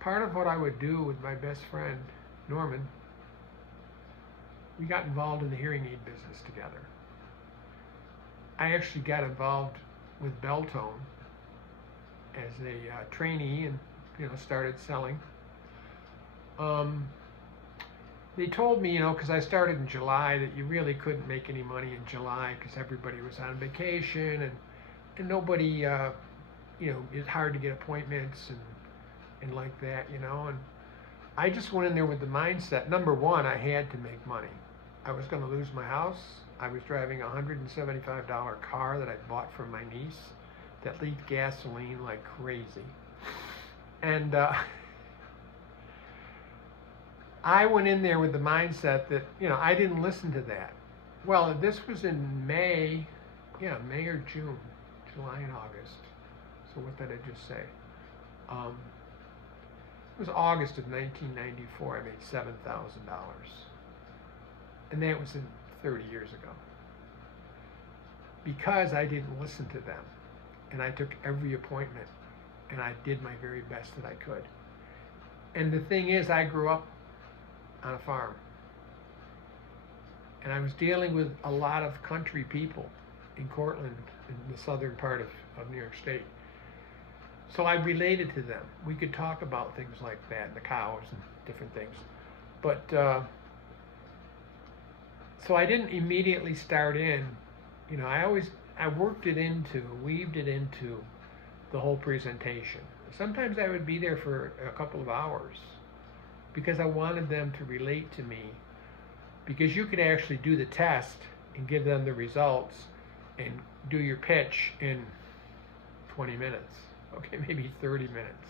part of what I would do with my best friend, Norman, we got involved in the hearing aid business together. I actually got involved with Beltone as a trainee and started selling. Um, they told me, because I started in July, that you really couldn't make any money in July because everybody was on vacation and nobody, it's hard to get appointments and like that, And I just went in there with the mindset, number one, I had to make money. I was going to lose my house. I was driving a $175 car that I bought from my niece that leaked gasoline like crazy. And I went in there with the mindset that, I didn't listen to that. Well, this was in May, May or June, July and August. So what did I just say? It was August of 1994. I made $7,000. And that was in 30 years ago. Because I didn't listen to them. And I took every appointment. And I did my very best that I could. And the thing is, I grew up on a farm. And I was dealing with a lot of country people in Cortland, in the southern part of New York State. So I related to them. We could talk about things like that, the cows and different things. But, so I didn't immediately start in, I worked it into, weaved it into the whole presentation. Sometimes I would be there for a couple of hours because I wanted them to relate to me, because you could actually do the test and give them the results and do your pitch in 20 minutes, okay, maybe 30 minutes.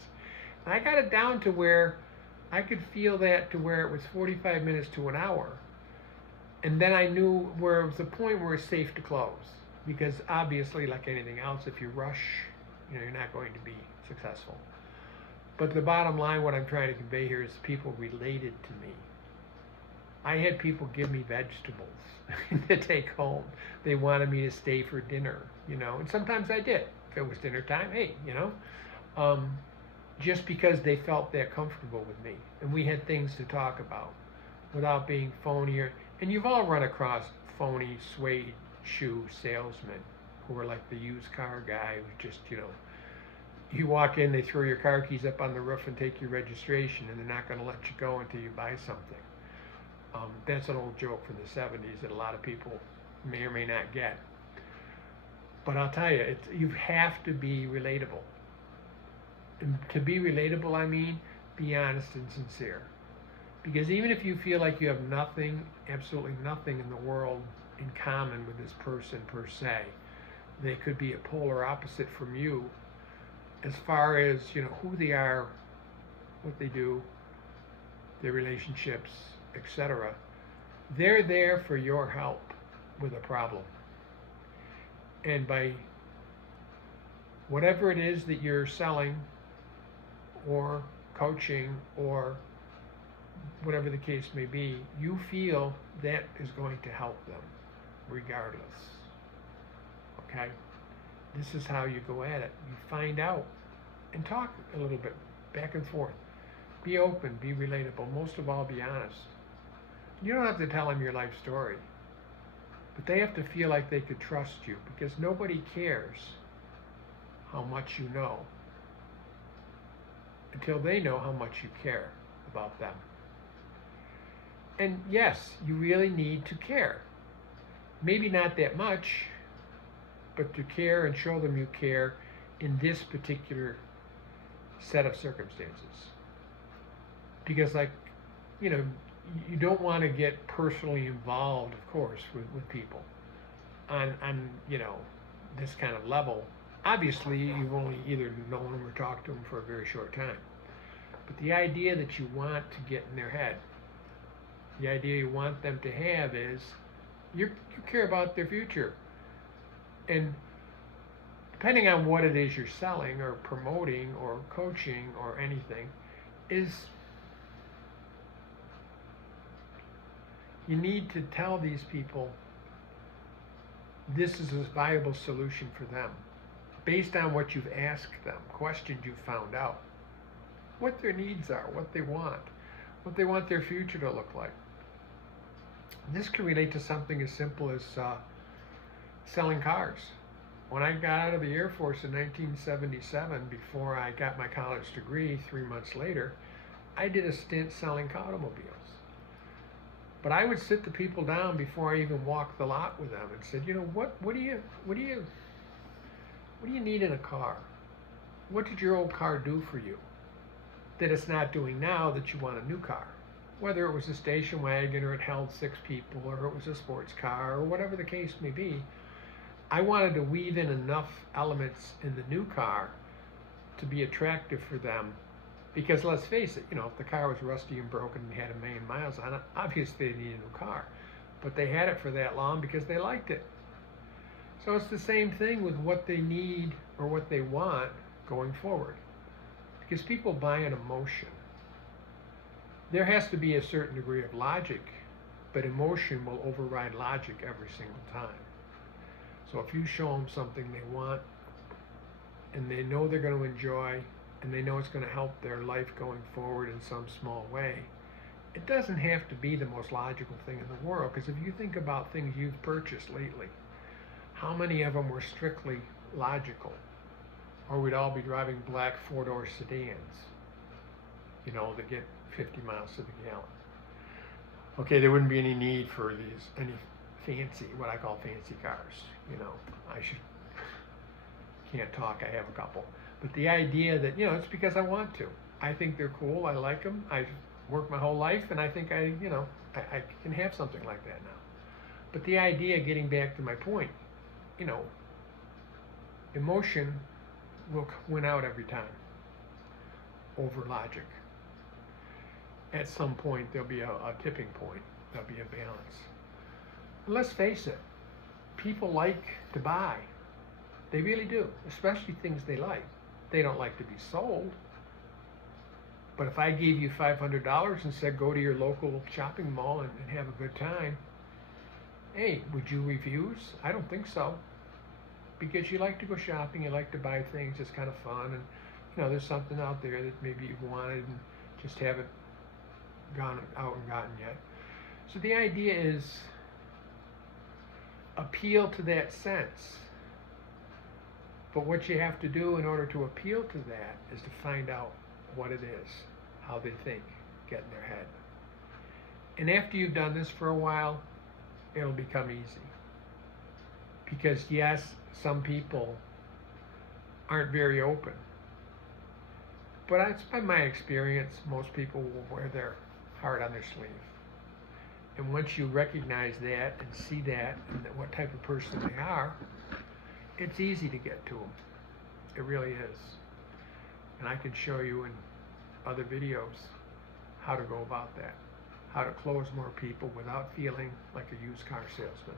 And I got it down to where I could feel that to where it was 45 minutes to an hour. And then I knew where it was a point where it's safe to close. Because obviously, like anything else, if you rush, you're not going to be successful. But the bottom line, what I'm trying to convey here is people related to me. I had people give me vegetables to take home. They wanted me to stay for dinner, and sometimes I did. If it was dinner time, hey, just because they felt that comfortable with me. And we had things to talk about without being phony. And you've all run across phony suede shoe salesmen who are like the used car guy who just, you walk in, they throw your car keys up on the roof and take your registration, and they're not going to let you go until you buy something. That's an old joke from the 70s that a lot of people may or may not get. But I'll tell you, you have to be relatable. And to be relatable, I mean, be honest and sincere. Because even if you feel like you have nothing, absolutely nothing in the world in common with this person per se, they could be a polar opposite from you as far as, who they are, what they do, their relationships, etc. They're there for your help with a problem. And by whatever it is that you're selling or coaching or whatever the case may be, you feel that is going to help them regardless. Okay? This is how you go at it. You find out and talk a little bit back and forth. Be open, be relatable, most of all, be honest. You don't have to tell them your life story, but they have to feel like they could trust you, because nobody cares how much you know until they know how much you care about them. And yes, you really need to care. Maybe not that much, but to care and show them you care in this particular set of circumstances. Because, you don't want to get personally involved, of course, with people on this kind of level. Obviously, you've only either known them or talked to them for a very short time. But the idea that you want to get in their head, the idea you want them to have is you care about their future. And depending on what it is you're selling or promoting or coaching or anything, is you need to tell these people this is a viable solution for them based on what you've asked them, questions you've found out. what their needs are, what they want their future to look like. And this can relate to something as simple as selling cars. When I got out of the Air Force in 1977, before I got my college degree 3 months later, I did a stint selling automobiles. But I would sit the people down before I even walked the lot with them and said, you know, what do you need in a car? What did your old car do for you that it's not doing now that you want a new car? Whether it was a station wagon or it held 6 people or it was a sports car or whatever the case may be, I wanted to weave in enough elements in the new car to be attractive for them. Because let's face it, you know, if the car was rusty and broken and had 1,000,000 miles on it, obviously they needed a new car. But they had it for that long because they liked it. So it's the same thing with what they need or what they want going forward. Because people buy an emotion. There has to be a certain degree of logic, but emotion will override logic every single time. So if you show them something they want and they know they're going to enjoy and they know it's going to help their life going forward in some small way, it doesn't have to be the most logical thing in the world. Because if you think about things you've purchased lately, how many of them were strictly logical? Or we'd all be driving black 4-door sedans, you know, that get 50 miles to the gallon. Okay, there wouldn't be any need for any fancy, what I call fancy cars. You know, can't talk, I have a couple. But the idea that, you know, it's because I want to. I think they're cool, I like them, I've worked my whole life, and I think I can have something like that now. But the idea, getting back to my point, you know, emotion will win out every time over logic. At some point, there'll be a tipping point, there'll be a balance. And let's face it, people like to buy. They really do, especially things they like. They don't like to be sold. But if I gave you $500 and said go to your local shopping mall and have a good time, hey, would you refuse? I don't think so. Because you like to go shopping, you like to buy things, it's kind of fun, and you know, there's something out there that maybe you've wanted and just haven't gone out and gotten yet. So the idea is appeal to that sense. But what you have to do in order to appeal to that is to find out what it is, how they think, get in their head. And after you've done this for a while, it'll become easy. Because yes, some people aren't very open. But it's been my experience, most people will wear their heart on their sleeve. And once you recognize that and see that and what type of person they are, it's easy to get to them. It really is. And I can show you in other videos how to go about that. How to close more people without feeling like a used car salesman.